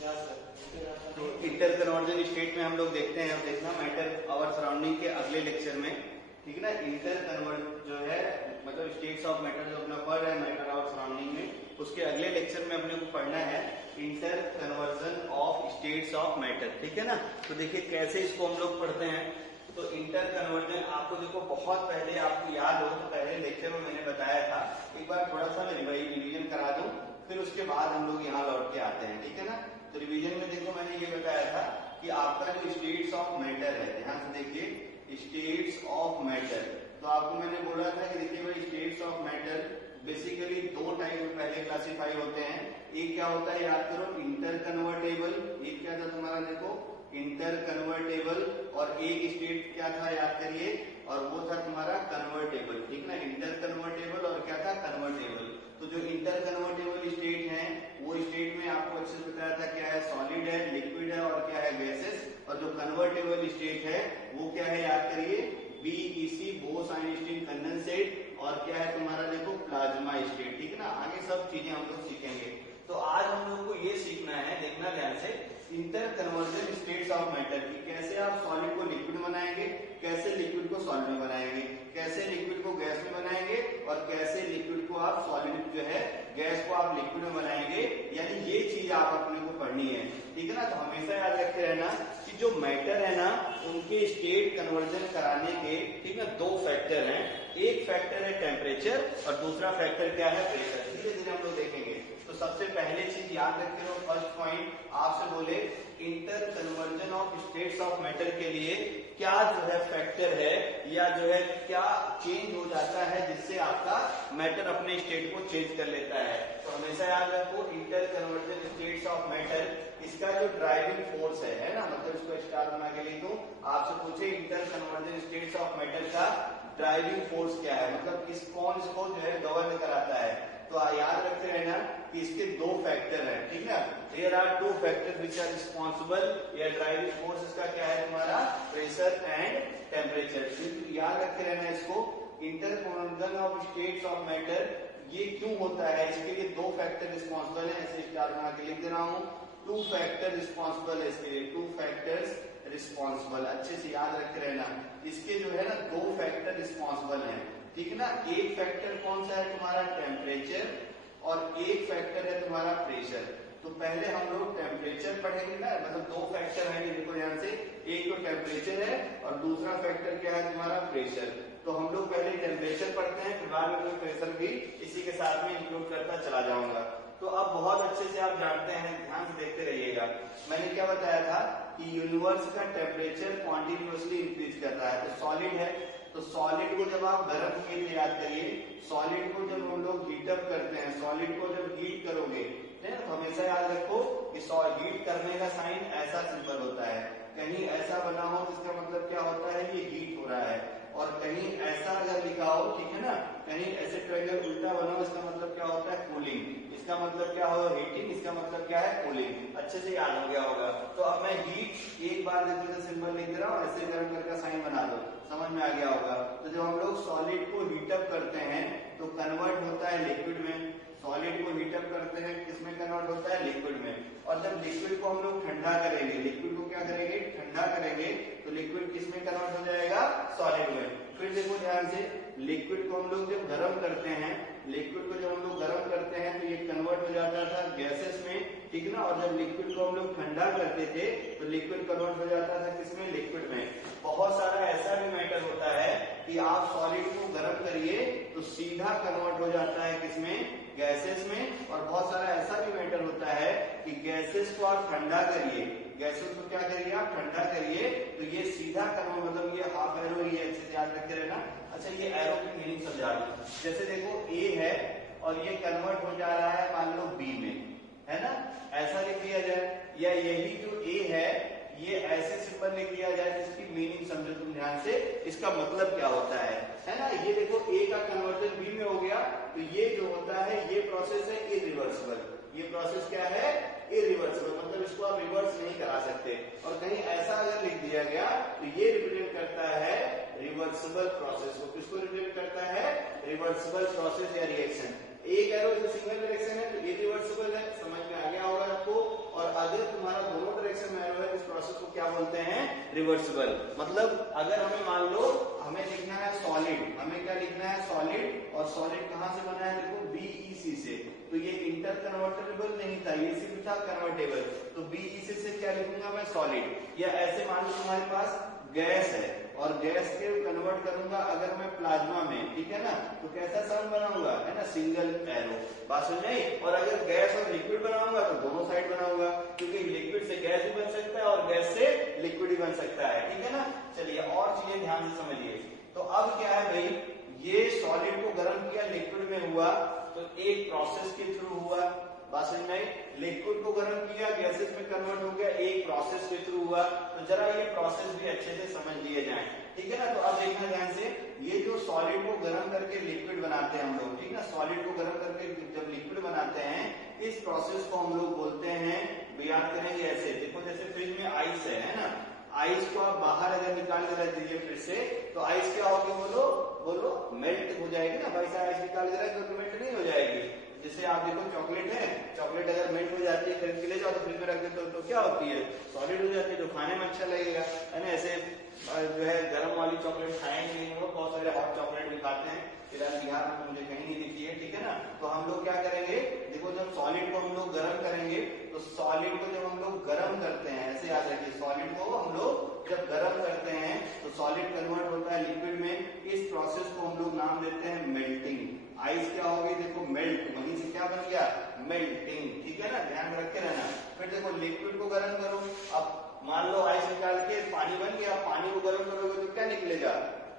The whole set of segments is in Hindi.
तो इंटर कन्वर्जन स्टेट में हम लोग देखते हैं, देखना मैटर आवर सराउंडिंग के अगले लेक्चर में, ठीक है ना। इंटर कन्वर्ट जो है मतलब स्टेट्स ऑफ मैटर जो अपना पढ़ रहे हैं मैटर आवर सराउंडिंग में, उसके अगले लेक्चर में अपने को पढ़ना है inter conversion of states of matter, ठीक है ना। तो देखिए कैसे इसको हम लोग पढ़ते हैं। तो इंटर कन्वर्जन आपको देखो बहुत पहले आपको याद हो तो पहले लेक्चर में मैंने बताया था, एक बार थोड़ा सा मैं रिवीजन करा दूं, फिर उसके बाद हम लोग यहाँ लौट के आते हैं, ठीक है ना। तो रिवीजन में देखो मैंने ये बताया था कि आपका जो स्टेट्स ऑफ मैटर है, ध्यान से देखिए स्टेट्स ऑफ मैटर, तो आपको मैंने बोला था कि देखिए भाई स्टेट्स ऑफ मैटर बेसिकली दो टाइप में पहले क्लासिफाई होते हैं। एक क्या होता है याद करो, इंटर कन्वर्टेबल, एक क्या था तुम्हारा देखो इंटर कन्वर्टेबल, और एक स्टेट क्या था याद करिए, और वो था तुम्हारा कन्वर्टेबल, ठीक ना। इंटर कन्वर्टेबल और क्या था कन्वर्टेबल। तो जो इंटर कन्वर्टेबल स्टेट है वो स्टेट में आपको अच्छे से बताया था क्या है, सॉलिड है, लिक्विड है और क्या है गैसेस। और जो कन्वर्टेबल स्टेट है वो क्या है याद करिए, बीईसी बोस आइंस्टीन कंडेंसेट, और क्या है तुम्हारा देखो प्लाज्मा स्टेट, ठीक है ना। आगे सब चीजें हम लोग सीखेंगे। तो आज हम लोग को ये सीखना है, देखना ध्यान से, inter conversion states of matter की कैसे आप सॉलिड को लिक्विड बनाएंगे, कैसे लिक्विड को सॉलिड में बनाएंगे, कैसे लिक्विड को गैस में बनाएंगे, और कैसे लिक्विड को आप सॉलिड जो है गैस को आप लिक्विड में बनाएंगे। यानी ये चीज आप अपने को पढ़नी है, ठीक है ना। तो हमेशा याद रखते रहना कि जो मैटर है ना उनके स्टेट कन्वर्जन कराने के, ठीक है, दो फैक्टर हैं। एक फैक्टर है टेम्परेचर और दूसरा फैक्टर क्या है, प्रेशर। धीरे धीरे हम लोग देखेंगे। तो सबसे पहले चीज याद रखे हो, फर्स्ट पॉइंट आपसे बोले inter conversion of states of matter के लिए क्या जो है फैक्टर है या जो है क्या चेंज हो जाता है जिससे आपका मैटर अपने स्टेट को चेंज कर लेता है। तो हमेशा याद रखो inter conversion states of matter, इसका जो ड्राइविंग फोर्स है ना, मतलब इसको स्टार बना के लिख दूं, आपसे पूछे inter conversion states of matter का ड्राइविंग फोर्स क्या है, मतलब कौन इसको जो है गवर्न कराता है। तो याद रखते रहना कि इसके दो फैक्टर हैं, ठीक है। There are two factor which are responsible, या ड्राइविंग फोर्स इसका क्या है तुम्हारा, प्रेशर एंड टेम्परेचर। तो याद रखते रहना इसको, inter conversion of states of matter ये क्यों होता है, इसके लिए दो फैक्टर रिस्पॉन्सिबल है, ऐसे स्टार बना के लिख दे रहा हूं। टू फैक्टर रिस्पॉन्सिबल है इसके लिए, टू फैक्टर्स रिस्पॉन्सिबल, अच्छे से याद रखते रहना। इसके जो है ना दो फैक्टर रिस्पॉन्सिबल हैं, ठीक है ना। एक फैक्टर कौन सा है तुम्हारा, टेम्परेचर, और एक फैक्टर है तुम्हारा प्रेशर। तो पहले हम लोग टेम्परेचर पढ़ेंगे ना, मतलब दो फैक्टर है, देखो ध्यान से, एक तो टेम्परेचर है और दूसरा फैक्टर क्या है तुम्हारा प्रेशर। तो हम लोग पहले टेम्परेचर पढ़ते हैं, फिर बाद में प्रेशर भी इसी के साथ में इंक्लूड करता चला जाऊंगा। तो अब बहुत अच्छे से आप जानते हैं, ध्यान से देखते रहिएगा। मैंने क्या बताया था कि यूनिवर्स का टेम्परेचर कॉन्टिन्यूअसली इंक्रीज कर रहा है। तो सॉलिड है, तो सॉलिड को जब आप गर्म किए थे, याद करिए सॉलिड को जब हम लोग हीटअप करते हैं, सॉलिड को जब हीट करोगे तो हमेशा याद रखो कि हीट करने का साइन ऐसा सिंबल होता है, कहीं ऐसा बना हो जिसका मतलब क्या होता है ये हीट हो रहा है, और कहीं ऐसा अगर लिखा हो, ठीक है ना, कहीं ऐसे ट्रायंगल उल्टा बना हो इसका मतलब क्या होता है कूलिंग, इसका मतलब क्या हो हीटिंग, इसका मतलब क्या है कूलिंग। अच्छे से याद हो गया होगा। तो अब मैं हीट एक बार देखो सिंबल लिख दे रहा हूँ, ऐसे गर्म करके साइन बना दो, समझ में आ गया होगा। तो जब हम लोग सॉलिड को हीटअप करते हैं तो कन्वर्ट होता है लिक्विड में, सॉलिड को हीटअप करते हैं किसमें कन्वर्ट होता है, लिक्विड में। और जब लिक्विड को हम लोग ठंडा करेंगे, लिक्विड को क्या करेंगे, ठंडा करेंगे, तो लिक्विड किसमें कन्वर्ट हो जाएगा, सॉलिड में। फिर देखो ध्यान से, लिक्विड को हम लोग जब गर्म करते हैं, लिक्विड को जब हम लोग गर्म करते हैं तो ये कन्वर्ट हो जाता था गैसेस में, ठीक है ना। और जब लिक्विड को हम लोग ठंडा करते थे तो लिक्विड कन्वर्ट हो जाता था किसमें, लिक्विड में। बहुत सारा ऐसा भी मैटर होता है कि आप सॉलिड को गर्म करिए तो सीधा कन्वर्ट हो जाता है किसमें, गैसेस में। और बहुत सारा ऐसा भी मैटर होता है कि गैसेस को आप ठंडा करिए, गैसेस को क्या करिए आप ठंडा करिए, तो ये सीधा कन्वर्ट, मतलब ये हाफ एरो, ये अच्छे से याद रखे रहना। अच्छा ये एरो की मीनिंग समझा दो, जैसे देखो ए है और ये कन्वर्ट हो जा रहा है मान लो बी में, है ना, ऐसा लिख दिया जाए, या यही जो ए है ये ऐसे सिंबल लिख दिया जाए जिसकी मीनिंग समझो तुम ध्यान से, इसका मतलब क्या होता है ना। ये देखो ए का कन्वर्जन बी में हो गया, तो ये जो होता है ये प्रोसेस है इरिवर्सिबल, ये प्रोसेस क्या है, इरिवर्सिबल, मतलब इसको आप रिवर्स नहीं करा सकते। और कहीं ऐसा अगर लिख दिया गया तो ये रिप्रेजेंट करता है रिवर्सिबल प्रोसेस को, किसको रिप्रेजेंट करता है, रिवर्सिबल प्रोसेस या रिएक्शन। एक एरो जो सिंगल डायरेक्शन है तो इरिवर्सिबल है, समझ में आ गया होगा आपको। और अगर क्या बोलते हैं, रिवर्सिबल। मतलब अगर हमें मान लो हमें लिखना है सॉलिड, हमें क्या लिखना है, सॉलिड, और सॉलिड कहां से बना है, देखो बीईसी से, तो ये इंटर कन्वर्टेबल नहीं था, ये सिर्फ था कन्वर्टेबल, तो बीईसी से क्या लिखूंगा मैं, सॉलिड। या ऐसे मान लो तुम्हारे पास गैस है और गैस के कन्वर्ट करूंगा अगर मैं प्लाज्मा में, ठीक है ना, तो कैसा साउंड बनाऊंगा, है ना, सिंगल एरो, बात समझ आई। और अगर गैस और लिक्विड बनाऊंगा तो दोनों साइड बनाऊंगा, क्योंकि लिक्विड से गैस भी बन सकता है और गैस से लिक्विड भी बन सकता है, ठीक है ना। चलिए और चीजें ध्यान से समझिए। तो अब क्या है भाई, ये सॉलिड को गर्म किया, लिक्विड में हुआ, तो एक प्रोसेस के थ्रू हुआ, बात समझ में आई। लिक्विड को गर्म किया, गैसेस में कन्वर्ट हो गया, एक प्रोसेस के थ्रू हुआ। तो जरा ये प्रोसेस भी अच्छे से समझ लिए जाए, ठीक है ना। तो अब देखना ध्यान से, ये जो सॉलिड को गर्म करके लिक्विड बनाते हैं हम लोग, ठीक है ना, सॉलिड को गर्म करके जब लिक्विड बनाते हैं, इस प्रोसेस को हम लोग बोलते हैं, याद करेंगे ऐसे, देखो जैसे फ्रिज में आइस है ना, आइस को आप बाहर अगर निकाल के रख दीजिए फ्रिज से, तो आइस क्या होगी, बोलो बोलो, मेल्ट हो जाएगी ना भाई साहब, आइस निकाल के रख दो तो मेल्ट नहीं हो जाएगी। जैसे आप देखो चॉकलेट है, चॉकलेट अगर मेल्ट हो जाती है, खरीद के ले जाओ तो फ्रिज में रख देते हो तो क्या होती है, सॉलिड हो जाती है, तो खाने में अच्छा लगेगा, है ना। ऐसे जो है गर्म वाली चॉकलेट खाएंगे नहीं, वो बहुत सारे हॉट चॉकलेट भी खाते हैं, फिलहाल बिहार में मुझे कहीं नहीं दिखी है, ठीक है ना। तो हम लोग क्या करेंगे, देखो जब सॉलिड को हम लोग गर्म करेंगे, तो सॉलिड को जब हम लोग गर्म करते हैं, ऐसे याद रखिए, सॉलिड को हम लोग जब गर्म करते हैं तो सॉलिड कन्वर्ट होता है लिक्विड में, इस प्रोसेस को हम लोग नाम देते हैं मेल्टिंग। आइस क्या होगी, देखो मेल्ट, वहीं से क्या बन गया, मेल्टिंग, ठीक है ना, ध्यान रख के रहना। फिर देखो लिक्विड को गर्म करो, अब मान लो आइस निकाल के पानी बन गया, पानी को गर्म करोगे तो क्या निकलेगा,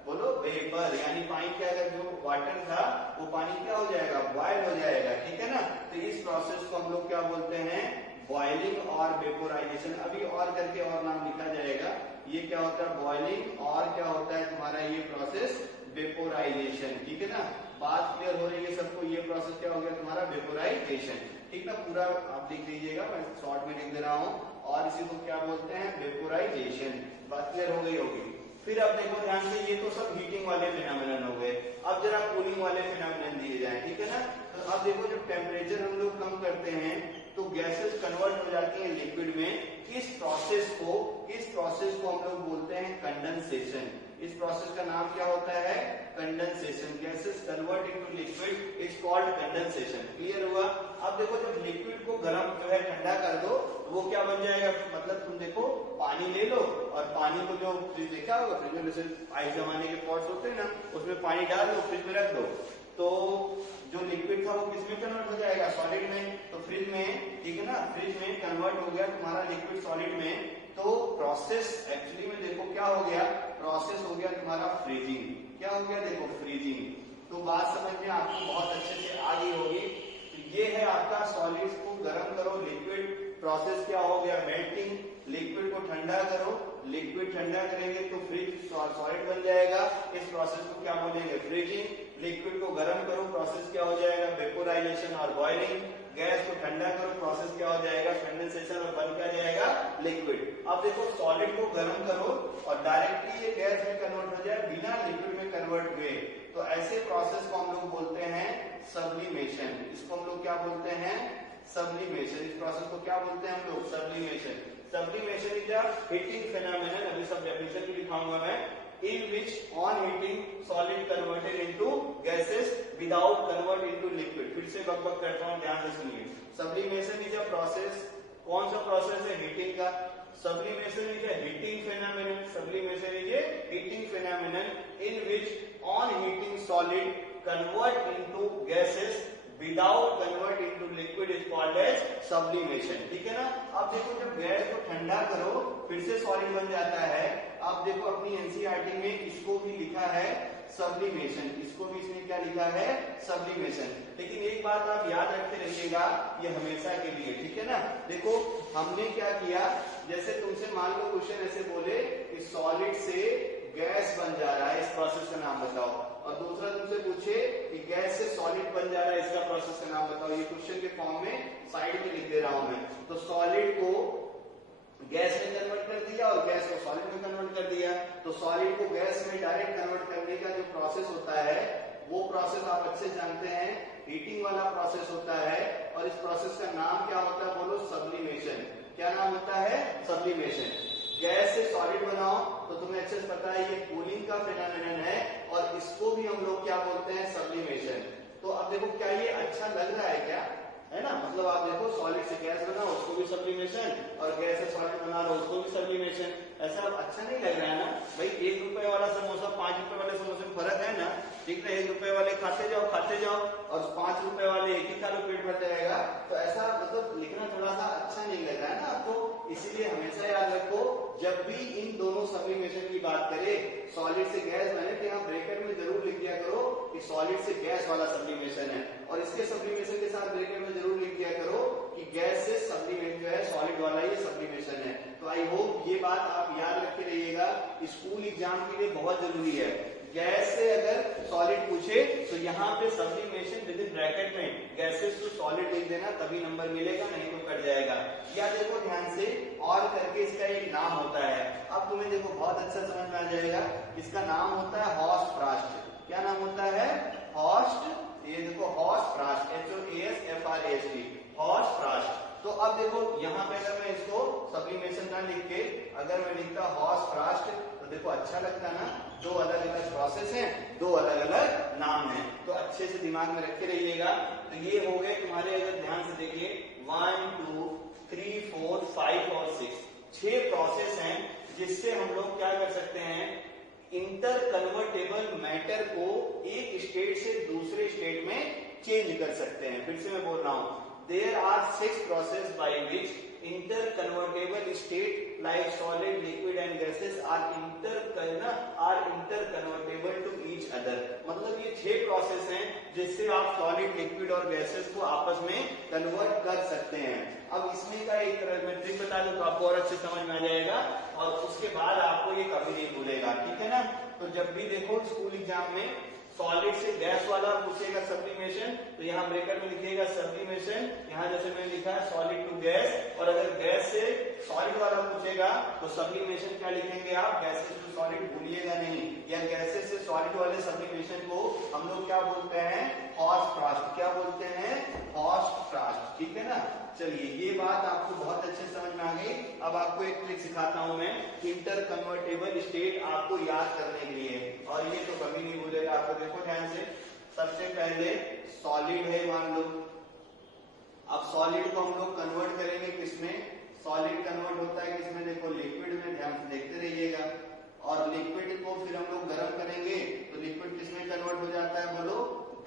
बोलो वेपर, यानी पानी क्या है, जो वाटर था वो पानी क्या हो जाएगा, बॉयल हो जाएगा, ठीक है ना। तो इस प्रोसेस को हम लोग क्या बोलते हैं, बॉइलिंग और वेपोराइजेशन। अभी और करके और नाम लिखा जाएगा, ये क्या होता है बॉइलिंग, और क्या होता है तुम्हारा ये प्रोसेस वेपोराइजेशन, ठीक है ना। बात क्लियर हो रही है सबको, ये प्रोसेस क्या हो गया तुम्हारा, वेपोराइजेशन, ठीक ना। पूरा आप लिख लीजिएगा, मैं शॉर्ट में लिख दे रहा हूँ, और इसी को क्या बोलते हैं, वेपोराइजेशन। बात क्लियर हो गई होगी। फिर अब देखो ध्यान से, ये तो सब हीटिंग वाले फिनोमेनन हो गए, अब जरा कूलिंग वाले फिनोमेनन दिए जाए, ठीक है ना। तो अब देखो जब टेम्परेचर हम लोग कम करते हैं तो गैसेस कन्वर्ट हो जाती हैं लिक्विड में, इस प्रोसेस को हम लोग बोलते हैं कंडेंसेशन। इस प्रोसेस का नाम क्या होता है, condensation. Gases convert into liquid is called condensation. Clear हुआ। अब देखो जब लिक्विड को गर्म जो है ठंडा कर दो, तो वो क्या बन जाएगा, मतलब तुम देखो पानी ले लो, और पानी को जो फ्रिज देखा होगा, फ्रिज में जैसे आइस जमाने के पॉट्स होते हैं ना, उसमें पानी डाल दो, फ्रिज में रख दो, तो जो लिक्विड था वो किसमें कन्वर्ट हो जाएगा, सॉलिड में। तो फ्रिज में, ठीक है ना, फ्रिज में कन्वर्ट हो गया तुम्हारा लिक्विड सॉलिड में। तो प्रोसेस एक्चुअली में देखो क्या हो गया, प्रोसेस हो गया तुम्हारा फ्रीजिंग। क्या हो गया, देखो फ्रीजिंग। तो बात समझ में आपको बहुत अच्छे से आ गई होगी। तो ये है आपका सॉलिड्स को गर्म करो, लिक्विड, प्रोसेस क्या हो गया, मेल्टिंग, लिक्विड को ठंडा करो, लिक्विड ठंडा करेंगे तो फ्रिज सॉलिड बन जाएगा, इस प्रोसेस को क्या बोलेंगे, फ्रीजिंग। लिक्विड को गर्म करो, प्रोसेस क्या हो जाएगा, वेपोराइजेशन और बॉइलिंग। गैस को ठंडा करो, प्रोसेस क्या हो जाएगा, कंडेंसेशन, और बन क्या जाएगा, लिक्विड। अब देखो सॉलिड को गर्म करो और डायरेक्टली ये गैस में कन्वर्ट हो जाए बिना लिक्विड में कन्वर्ट हुए, तो ऐसे प्रोसेस को हम लोग बोलते हैं सब्लिमेशन। इसको हम लोग क्या बोलते हैं, सब्लिमेशन। इस प्रोसेस को क्या बोलते हैं हम लोग, sublimation. Sublimation is a heating phenomenon, अभी सब डेफिनेशन भी लिखाऊंगा मैं, in which on heating solid converted into gases without convert into liquid। फिर से बकबक करता हूँ, ध्यान से सुनिए। सब्लिमेशन इज अ प्रोसेस, कौन सा प्रोसेस है, हीटिंग का। Sublimation is a heating phenomenon, sublimation is a heating phenomenon in which on heating solid convert into gases without convert into liquid is called as sublimation, ठीक है ना। अब देखो जब गैस को ठंडा करो फिर से सॉलिड बन जाता है। आप देखो अपनी एनसीईआरटी में इसको भी लिखा है सब्लिमेशन, इसको भी इसमें क्या लिखा है, सब्लिमेशन। लेकिन एक बात आप याद रखते रहिएगा, ये हमेशा के लिए, ठीक है ना। देखो हमने क्या किया, जैसे तुमसे मान लो क्वेश्चन ऐसे बोले कि सॉलिड से गैस बन जा रहा है, इस प्रोसेस का नाम बताओ, और दूसरा तुमसे पूछे कि गैस से सॉलिड बन जा रहा है, इसका प्रोसेस का नाम बताओ। ये क्वेश्चन के फॉर्म में साइड में लिख दे रहा हूं मैं। तो सॉलिड को गैस में कन्वर्ट कर दिया और गैस को सॉलिड में कन्वर्ट कर दिया। तो सॉलिड को गैस में डायरेक्ट कन्वर्ट करने का जो प्रोसेस होता है, वो प्रोसेस आप अच्छे जानते हैं, हीटिंग वाला प्रोसेस होता है। और इस प्रोसेस का नाम क्या होता है, बोलो सब्लिमेशन। क्या नाम होता है, सब्लिमेशन। गैस से सॉलिड बनाओ तो तुम्हें अच्छे से पता है ये कूलिंग का फिनोमेनन है और इसको भी हम लोग क्या बोलते हैं, सब्लिमेशन। तो अब देखो क्या ये अच्छा लग रहा है क्या, है ना, मतलब आप देखो सॉलिड से गैस बनाओ उसको भी सब्लिमेशन और गैस से सॉलिड बना रहे हो उसको भी सब्लिमेशन, ऐसा अब अच्छा नहीं लग रहा है ना भाई। 1 रुपए वाला समोसा 5 रुपए वाले समोसे में फर्क है ना, ठीक है, 1 रुपए वाले खाते जाओ और 5 रुपए वाले एक ही खा लो पेट भर जाएगा, तो ऐसा मतलब लिखना थोड़ा सा अच्छा नहीं लग रहा है ना आपको। इसीलिए हमेशा याद रखो जब भी इन दोनों सब्लिमेशन की बात करें, सॉलिड से गैस बने तो यहाँ ब्रैकेट में जरूर लिख दिया करो कि सॉलिड से गैस वाला सब्लिमेशन है, और इसके सब्लिमेशन के साथ ब्रैकेट में जरूर लिख दिया करो कि गैस से सब्लिमेशन जो है सॉलिड वाला ये सब्लिमेशन है। तो आई होप ये बात आप याद रखे रहिएगा, स्कूल एग्जाम के लिए बहुत जरूरी है। गैस से अगर सॉलिड पूछे तो यहाँ पे सब्लिमेशन विद इन ब्रैकेट में गैसेस टू सॉलिड लिख देना, तभी नंबर मिलेगा, नहीं तो कट जाएगा। या देखो ध्यान से और करके इसका एक नाम होता है, अब तुम्हें देखो बहुत अच्छा समझ में आ जाएगा, इसका नाम होता है हॉर्स्ट फ्रास्ट। क्या नाम होता है, हॉर्स्ट, ये देखो Horst Frost, HOASFRAST, Horst Frost. तो अब देखो यहाँ पे अगर मैं इसको सब्लिमेशन ना लिख के अगर मैं लिखता हॉर्स्ट फ्रास्ट तो देखो अच्छा लगता ना, दो अलग अलग प्रोसेस हैं, दो अलग अलग नाम हैं, तो अच्छे से दिमाग में रखे रहिएगा। तो ये हो गए तुम्हारे, अगर ध्यान से देखिए 1 2 3 4 5 और 6 प्रोसेस हैं जिससे हम लोग क्या कर सकते हैं, इंटर कन्वर्टेबल मैटर को एक स्टेट से दूसरे स्टेट में चेंज कर सकते हैं। फिर से मैं बोल रहा हूं, there are 6 processes by which interconvertible state like solid, liquid and gases are interconvertible to each other। मतलब ये 6 प्रोसेस हैं जिससे आप सॉलिड, लिक्विड और गैसेस को आपस में कन्वर्ट कर सकते हैं। अब इसमें का एक तरह मैं ट्रिक बता दूं तो आपको और अच्छे समझ में आ जाएगा और उसके बाद आपको ये कभी नहीं भूलेगा, ठीक है ना। तो जब भी देखो स्कूल एग्जाम में सॉलिड से गैस वाला पूछेगा सब्लिमेशन, तो यहाँ ब्रैकेट में लिखिएगा सब्लिमेशन, यहाँ जैसे मैंने लिखा है सॉलिड टू गैस, और अगर गैस से सॉलिड वाला पूछेगा तो सब्लिमेशन क्या लिखेंगे आप, गैसेस टू सॉलिड, भूलिएगा नहीं, या गैसेस से सॉलिड वाले सब्लिमेशन को हम लोग क्या बोलते हैं, हॉर्स्ट फ्रास्ट। क्या बोलते हैं, हॉर्स्ट फ्रास्ट, ठीक है ना। चलिए ये बात आपको बहुत अच्छे समझ में आ गई। अब आपको एक ट्रिक सिखाता हूं मैं, इंटर कन्वर्टेबल स्टेट आपको याद करने के लिए, और ये तो कभी नहीं भूलेगा आपको। देखो ध्यान से, सबसे पहले सॉलिड है मान लो, अब सॉलिड को हम लोग कन्वर्ट करेंगे किसमें, सॉलिड कन्वर्ट होता है किसमें, देखो लिक्विड में, ध्यान से देखते रहिएगा, और लिक्विड को फिर हम लोग गर्म करेंगे तो लिक्विड किसमें कन्वर्ट हो जाता है, बोलो,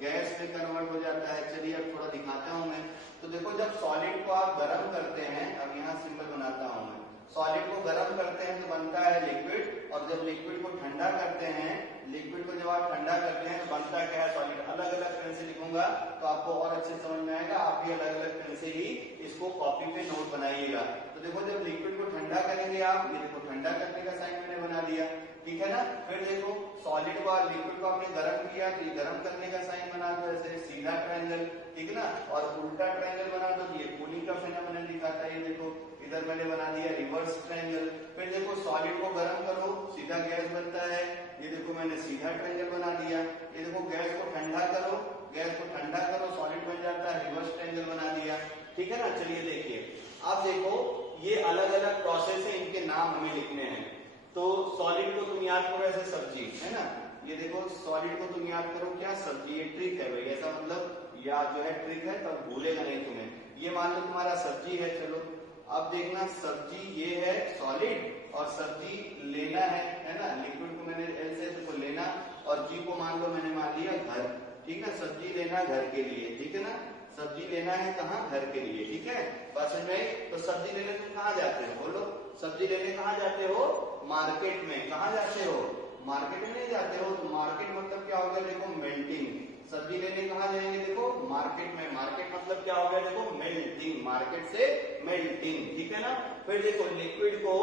गैस में कन्वर्ट हो जाता है। चलिए अब थोड़ा दिखाता हूं मैं। तो देखो जब सॉलिड को आप गर्म करते हैं, अब यहाँ सिंबल बनाता हूं मैं, सॉलिड को गर्म करते हैं तो बनता है लिक्विड, और जब लिक्विड को ठंडा करते हैं, लिक्विड को जब आप ठंडा करते हैं तो बनता क्या है, सॉलिड। अलग अलग पेन से लिखूंगा तो आपको और अच्छे समझ में आएगा, आप भी अलग अलग पेन से ही इसको कॉपी पे नोट बनाइएगा। तो देखो जब लिक्विड को ठंडा करेंगे आप, ये देखो ठंडा करने का साइन मैंने बना दिया, ठीक है ना। फिर देखो सॉलिड को लिक्विड को आपने गर्म किया तो ये गर्म करने का साइन बना दो, ऐसे सीधा ट्रायंगल, ठीक है ना, और उल्टा ट्रायंगल बना दो, ये कूलिंग का फिनोमेनन दिखाता है। ये देखो इधर मैंने बना दिया रिवर्स ट्रायंगल। फिर देखो सॉलिड को गर्म करो, सीधा गैस बनता है, ये देखो मैंने सीधा ट्रायंगल बना दिया। ये देखो गैस को ठंडा करो, गैस को ठंडा करो, सॉलिड बन जाता है, रिवर्स ट्रायंगल बना दिया, ठीक है ना। चलिए देखिए, अब देखो ये अलग अलग प्रोसेस है, इनके नाम हमें लिखने हैं। तो सॉलिड को तुम याद करो ऐसे सब्जी, है ना, ये देखो सॉलिड को तुम याद करो क्या, सब्जी। ये ट्रिक है भाई, ऐसा मतलब याद जो है ट्रिक है, तब भूलेगा नहीं तुम्हें। ये मान लो तुम्हारा सब्जी है, चलो अब देखना सब्जी ये है सॉलिड, और सब्जी लेना है ना, लिक्विड को मैंने एल से तो लेना, और जी को मान लो मैंने मान लिया घर, ठीक है। सब्जी लेना घर के लिए, ठीक है ना, सब्जी लेना है कहाँ, घर के लिए, ठीक है। बस में तो सब्जी लेने तुम कहाँ जाते हो, बोलो, सब्जी लेने कहाँ जाते हो, मार्केट में। कहाँ जाते हो, मार्केट में नहीं जाते हो, तो मार्केट मतलब क्या हो गया, देखो मेल्टिंग। सब्जी लेने कहाँ जाएंगे, देखो मार्केट में, मार्केट मतलब क्या हो गया, देखो मेल्टिंग, मार्केट से मेल्टिंग, ठीक है ना। फिर देखो लिक्विड को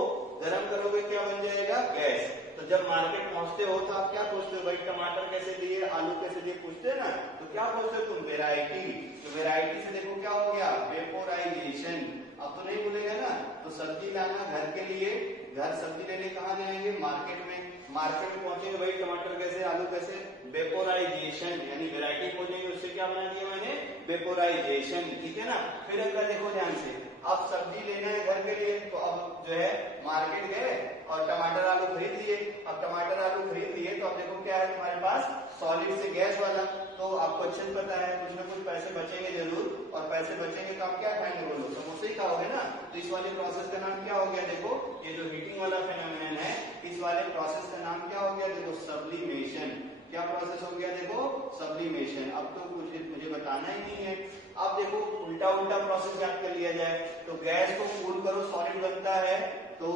गर्म करोगे क्या बन जाएगा, गैस। तो जब मार्केट पहुंचते हो तो आप क्या पूछते हो भाई, टमाटर कैसे दिए, आलू कैसे दिए, पूछते हैं ना, तो क्या पूछते हो तुम, वेराइटी। तो वेराइटी से देखो क्या हो गया, वेपोराइजेशन। अब तो नहीं भूलेगा ना। तो सब्जी लाना घर के लिए, घर सब्जी लेने कहाँ जाएंगे, मार्केट में। मार्केट में पहुंचेंगे भाई, टमाटर कैसे, आलू कैसे, वेपोराइजेशन, यानी वेराइटी खोजेंगे, उससे क्या बना दिया मैंने, वेपोराइजेशन, ठीक है ना। फिर अगला देखो ध्यान से, अब सब्जी लेना है घर के लिए, तो अब जो है मार्केट गए और टमाटर आलू खरीद लिए। अब टमाटर आलू खरीद लिए तो अब देखो क्या है तुम्हारे पास, सॉलिड से गैस वाला। तो आपको अच्छे से पता है कुछ ना कुछ पैसे बचेंगे जरूर, और पैसे बचेंगे तो आप क्या खाएंगे बोलो, समोसे ही खाओगे ना। तो इस वाले प्रोसेस का नाम क्या हो गया, देखो ये जो हीटिंग वाला फेनोमेनन है, इस वाले प्रोसेस का नाम क्या हो गया, देखो सब्लिमेशन। क्या प्रोसेस हो गया, देखो सब्लिमेशन। अब तो कुछ मुझे बताना ही नहीं है। अब देखो उल्टा उल्टा प्रोसेस याद कर लिया जाए, तो गैस को कूल करो, सॉलिड बनता है, तो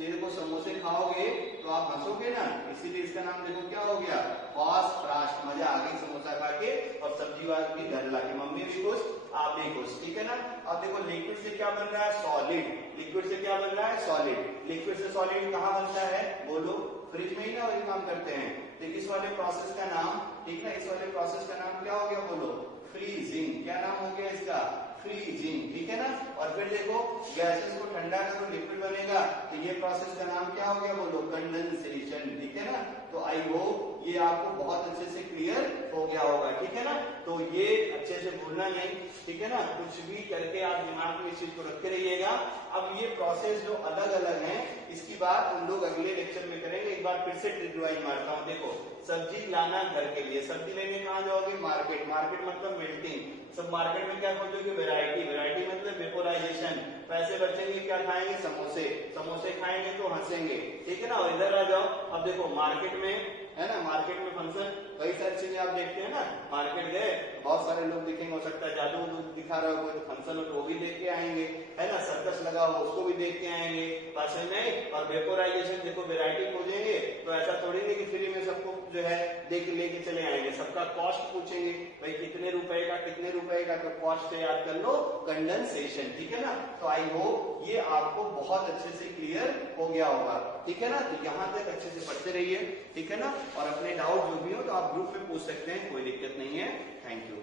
ये देखो समोसे खाओगे तो आप हंसोगे ना, इसीलिए इसका नाम देखो क्या हो गया, फास्ट। मजा आ गई समोसा खा के, और सब्जी वाला भी घर ला के, मम्मी भी खुश आप भी खुश, ठीक है ना। अब देखो लिक्विड से क्या बन रहा है, सॉलिड। लिक्विड से क्या बन रहा है, सॉलिड। लिक्विड से सॉलिड कहाँ बनता है बोलो, फ्रिज में ही ना वही काम करते हैं। तो इस वाले प्रोसेस का नाम, ठीक ना, इस वाले प्रोसेस का नाम क्या हो गया बोलो, फ्रीजिंग। क्या नाम हो गया इसका, फ्रीजिंग, ठीक है ना। और फिर देखो गैसेस को ठंडा करो, लिक्विड बनेगा, तो ये प्रोसेस का नाम क्या हो गया बोलो, कंडेंसेशन, ठीक है ना। तो आई होप ये आपको बहुत अच्छे से क्लियर हो गया होगा, ठीक है ना। तो ये अच्छे से भूलना नहीं, ठीक है ना, कुछ भी करके आप दिमाग में इस चीज को रखते रहिएगा। अब ये प्रोसेस जो अलग अलग है, इसकी बात हम लोग अगले लेक्चर में करेंगे। एक बार फिर से रिवाइज मारता हूँ। देखो सब्जी लाना घर के लिए, सब्जी लेने कहाँ जाओगे, मार्केट। मार्केट मतलब मेल्टिंग। सब मार्केट में क्या खोजोगे, वैरायटी। वैरायटी मतलब वेपोराइजेशन। पैसे बचेंगे, क्या खाएंगे, समोसे। समोसे खाएंगे तो हंसेंगे, ठीक है ना। और इधर आ जाओ, अब देखो मार्केट में है ना, मार्केट में फंक्शन कई सारी चीजें आप देखते हैं ना। मार्केट गए, बहुत सारे लोग दिखेंगे, हो सकता है जादू दिखा रहा हो, कोई फंक्शन हो तो वो भी देख के आएंगे, है ना। सर्कस लगा हो उसको भी देख के आएंगे, पैसे नहीं। और वेपोराइजेशन देखो, वैरायटी खोजेंगे तो ऐसा थोड़ी नहीं कि फ्री में सबको जो है देख लेके चले आएंगे, सबका कॉस्ट पूछेंगे, भाई कितने रुपए का, तो कॉस्ट से याद कर लो, कंडेंसेशन, ठीक है ना। तो आई होप ये आपको बहुत अच्छे से क्लियर हो गया होगा, ठीक है ना। तो यहाँ तक अच्छे से पढ़ते रहिए, ठीक है ना। और अपने डाउट जो भी हो तो आप ग्रुप में पूछ सकते हैं, कोई दिक्कत नहीं है। Thank you.